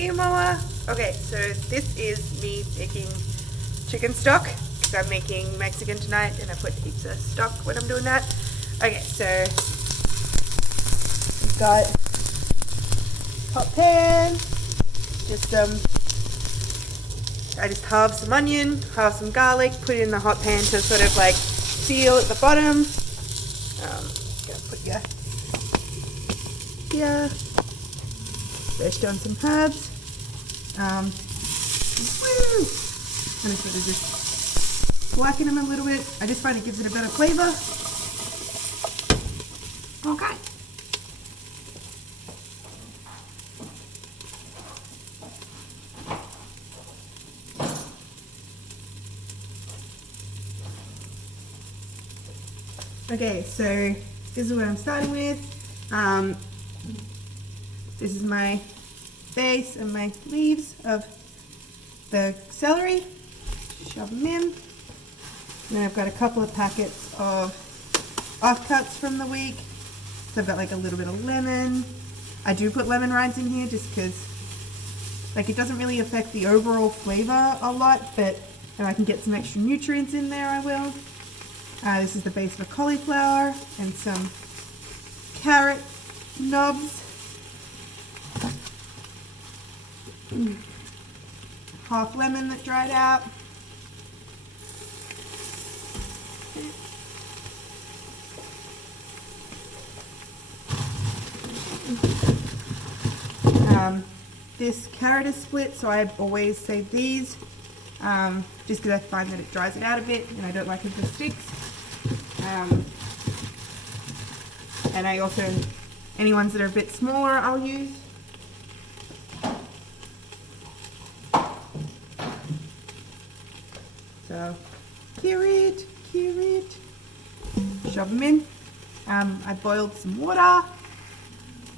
Hey Mama! Okay, so this is me making chicken stock because I'm making Mexican tonight and I put heaps of stock when I'm doing that. Okay, so we've got hot pan, I just halve some onion, halve some garlic, put it in the hot pan to sort of like seal at the bottom. Gonna put here, splash on some herbs. I'm gonna sort of just blacken them a little bit. I just find it gives it a better flavor. Okay. Okay, so this is what I'm starting with. This is my base and my leaves of the celery. Shove them in. And then I've got a couple of packets of offcuts from the week. So I've got like a little bit of lemon. I do put lemon rinds in here just because like it doesn't really affect the overall flavor a lot, but if I can get some extra nutrients in there, I will. This is the base for cauliflower and some carrot knobs. Half lemon that dried out. This carrot is split, so I always save these just because I find that it dries it out a bit and I don't like it to stick. And I also, any ones that are a bit smaller I'll use. So, carrot, shove them in. I boiled some water.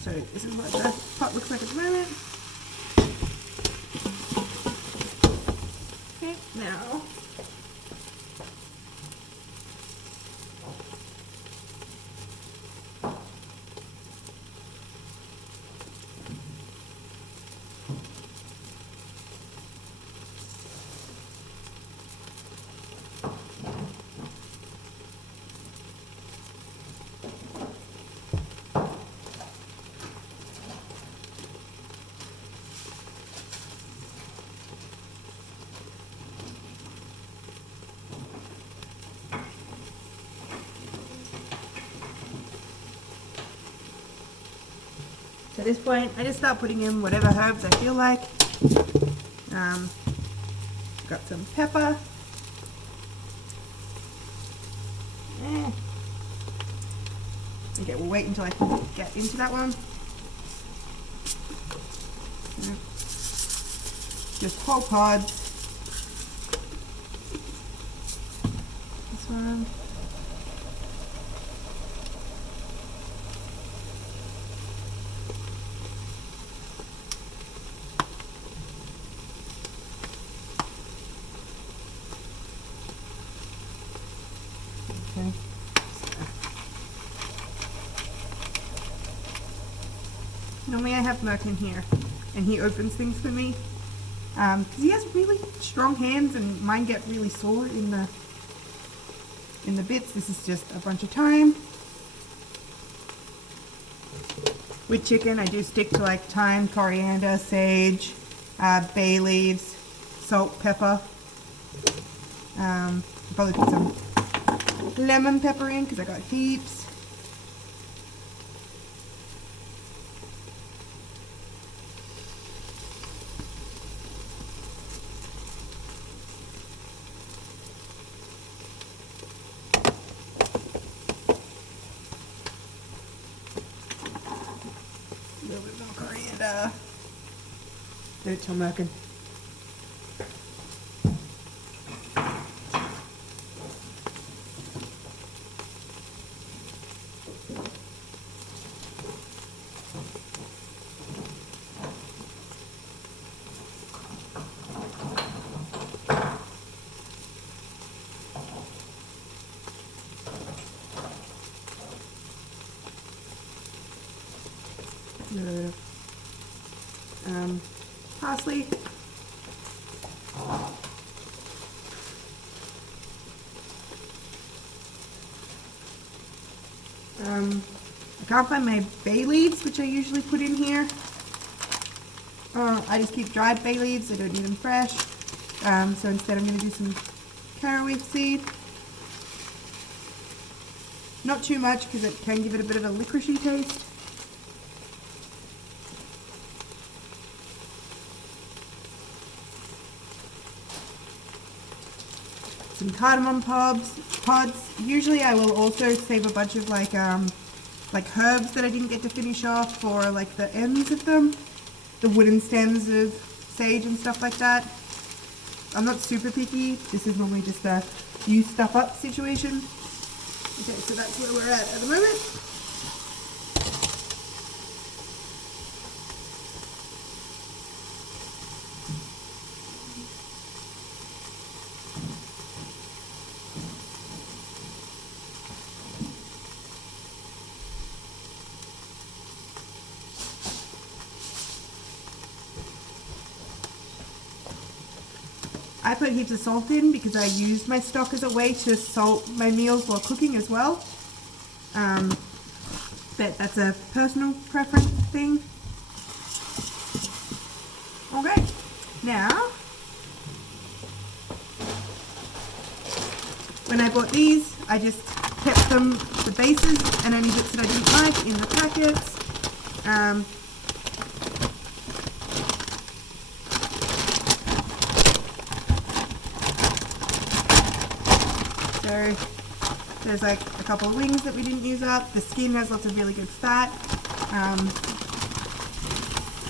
So this is what the pot looks like at the moment. Okay, now so at this point, I just start putting in whatever herbs I feel like. Got some pepper. Okay, we'll wait until I can get into that one. Just whole pods. This one. Okay. Normally I have Merc in here and he opens things for me because he has really strong hands and mine get really sore in the bits. This is just a bunch of thyme. With chicken I do stick to like thyme, coriander, sage, bay leaves, salt, pepper. I'll probably put some lemon pepper in because I got heaps. A little bit more coriander. Don't tell Merkin. parsley. I can't find my bay leaves, which I usually put in here. I just keep dried bay leaves, I don't need them fresh. So instead I'm going to do some caraway seed. Not too much because it can give it a bit of a licoricey taste. Some cardamom pods. Usually I will also save a bunch of like herbs that I didn't get to finish off for like the ends of them. The wooden stems of sage and stuff like that. I'm not super picky. This is normally just a use stuff up situation. Okay, so that's where we're at the moment. I put heaps of salt in because I use my stock as a way to salt my meals while cooking as well. But that's a personal preference thing. Okay, now, when I bought these, I just kept them, the bases, and any bits that I didn't like in the packets. So there's like a couple of wings that we didn't use up. The skin has lots of really good fat.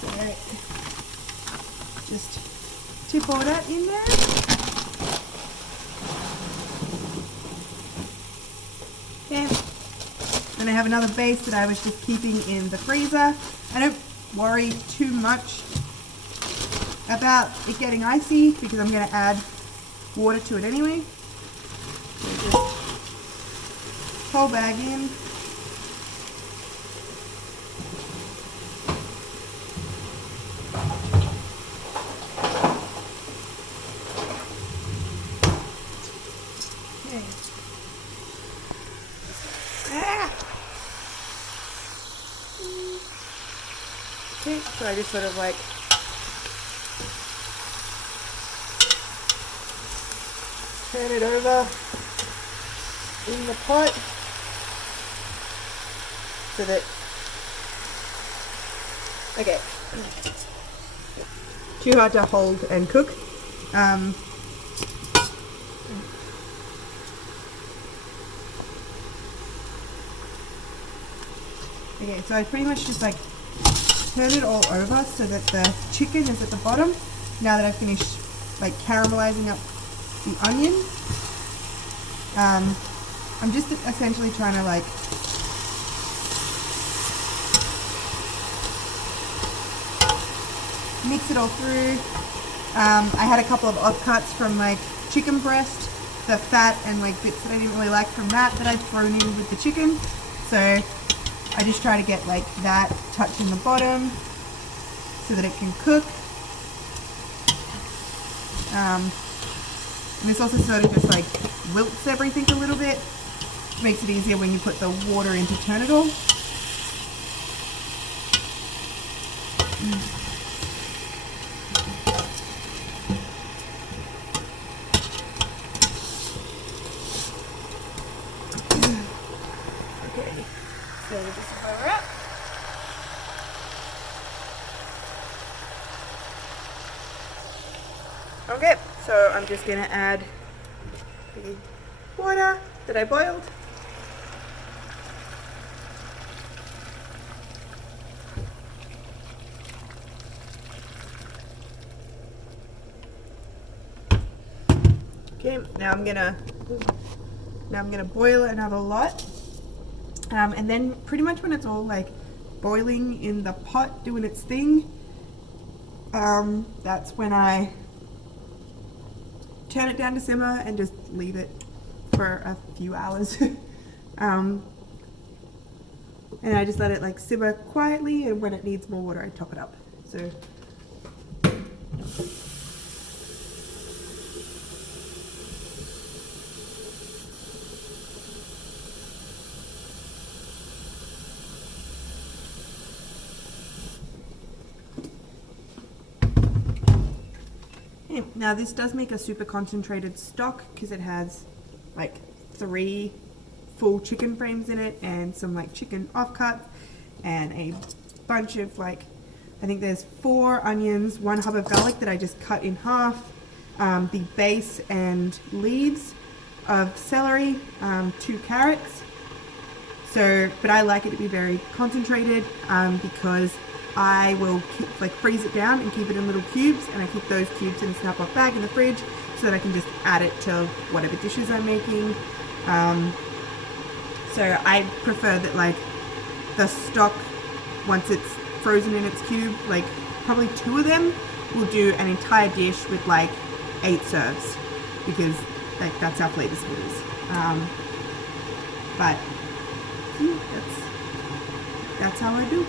So just tip all that in there. Okay. Then I have another base that I was just keeping in the freezer. I don't worry too much about it getting icy because I'm going to add water to it anyway. So just whole bag in. Okay. Okay, so I just sort of like turn it over in the pot so that, okay, too hard to hold and cook. Okay, so I pretty much just like turn it all over so that the chicken is at the bottom now that I've finished like caramelizing up the onion. I'm just essentially trying to like mix it all through. I had a couple of offcuts from like chicken breast, the fat and like bits that I didn't really like from that I'd thrown in with the chicken. So I just try to get like that touching the bottom so that it can cook. And this also sort of just like wilts everything a little bit. Makes it easier when you put the water in to turn it all. Okay, so this is where we're at. Okay, so I'm just gonna add the water that I boiled. Okay, now I'm gonna boil another lot, and then pretty much when it's all like boiling in the pot doing its thing, that's when I turn it down to simmer and just leave it for a few hours. And I just let it like simmer quietly, and when it needs more water I top it up. So Yeah, now this does make a super concentrated stock because it has like 3 full chicken frames in it and some like chicken offcuts and a bunch of like, I think there's 4 onions, 1 hub of garlic that I just cut in half, the base and leaves of celery, 2 carrots. So, but I like it to be very concentrated because I will freeze it down and keep it in little cubes, and I keep those cubes in a snap-off bag in the fridge so that I can just add it to whatever dishes I'm making. So I prefer that like the stock, once it's frozen in its cube, like probably 2 of them will do an entire dish with like 8 serves because like that's how flavorful it is. But that's how I do.